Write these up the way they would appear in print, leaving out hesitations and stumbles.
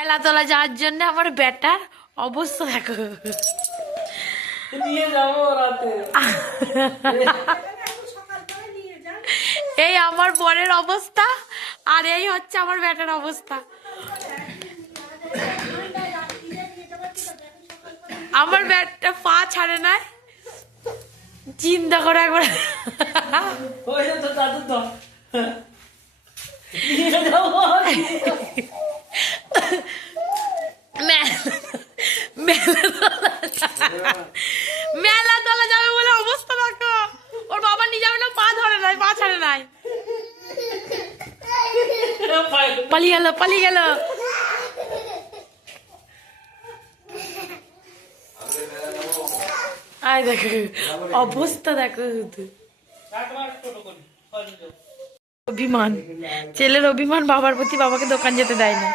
মেলাতলা যাওয়ার জন্য আমার ব্যাটার অবস্থা দেখো। নিয়ে যাবো রাতে। এই আমার বরের অবস্থা আর এই হচ্ছে আমার ব্যাটার অবস্থা। আমার ব্যাটটা পা ছাড়ে নাই, চিন্তা করে একবার। ওই তো দাদু তো নিয়ে যাবো। মেলাতলা যাবে বলে অবস্থা দেখো। ওর বাবা নিয়ে যাবে না, পা ধরে নাই, পা ছাড়ে নাই, পালিয়ে গেল পালিয়ে গেল। আয় দেখো অবস্থা দেখো, শুধু অভিমান, ছেলের অভিমান বাবার প্রতি, বাবাকে দোকান যেতে দেয় না।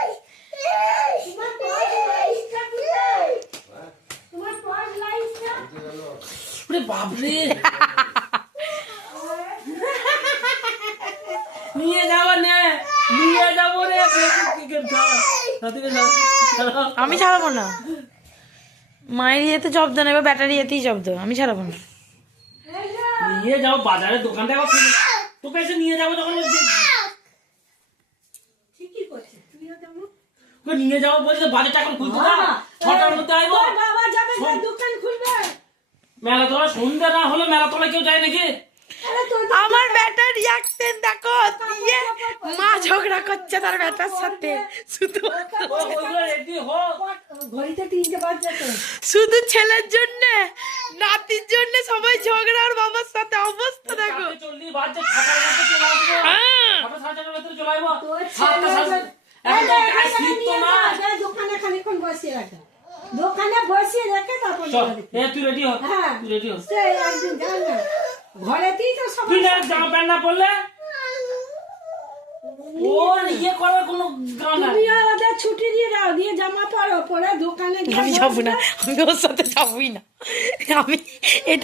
বাপরে নিয়ে যাবো নে, নিয়ে যাবো রে। আমি ছাড়াবো না, মায়ের ইয়েতে জব্দ না, এবার ব্যাটারি ইয়েতেই জব্দ, আমি ছাড়াবো না। নিয়ে যাবো বাজারে, দোকানটা আবার খুলে তোকে এসে নিয়ে যাবো তখন নিয়ে যাবো বলছে। বাজারটা এখন খুলতে না, 6টার মধ্যে আইবো। মেলাতলা সন্ধ্যা না হলে মেলাতলা কেউ যায় নাকি? আমার ব্যাটার রিয়াকশন দেখো, দিয়ে মা ঝগড়া করছে তার ব্যাটার সাথে, শুধু শুধু ছেলের জন্য, নাতির জন্য সবাই ঝগড়া, আর বাবার সাথে অবস্থা দেখো। দোকানে বসিয়ে রেখে তারপর তুই রেডি হ, তুই রেডি হ। একদিন যাও না, ঘরেতেই তো সব তুই জামা প্যান্ট না পরলে ও ইয়ে করার কোনো গান নাই। তুমিও ওদের ছুটি দিয়ে দাও, দিয়ে জামা পরো, পরে দোকানে আমি যাবো না, আমি ওর সাথে যাবোই না। আমি এটা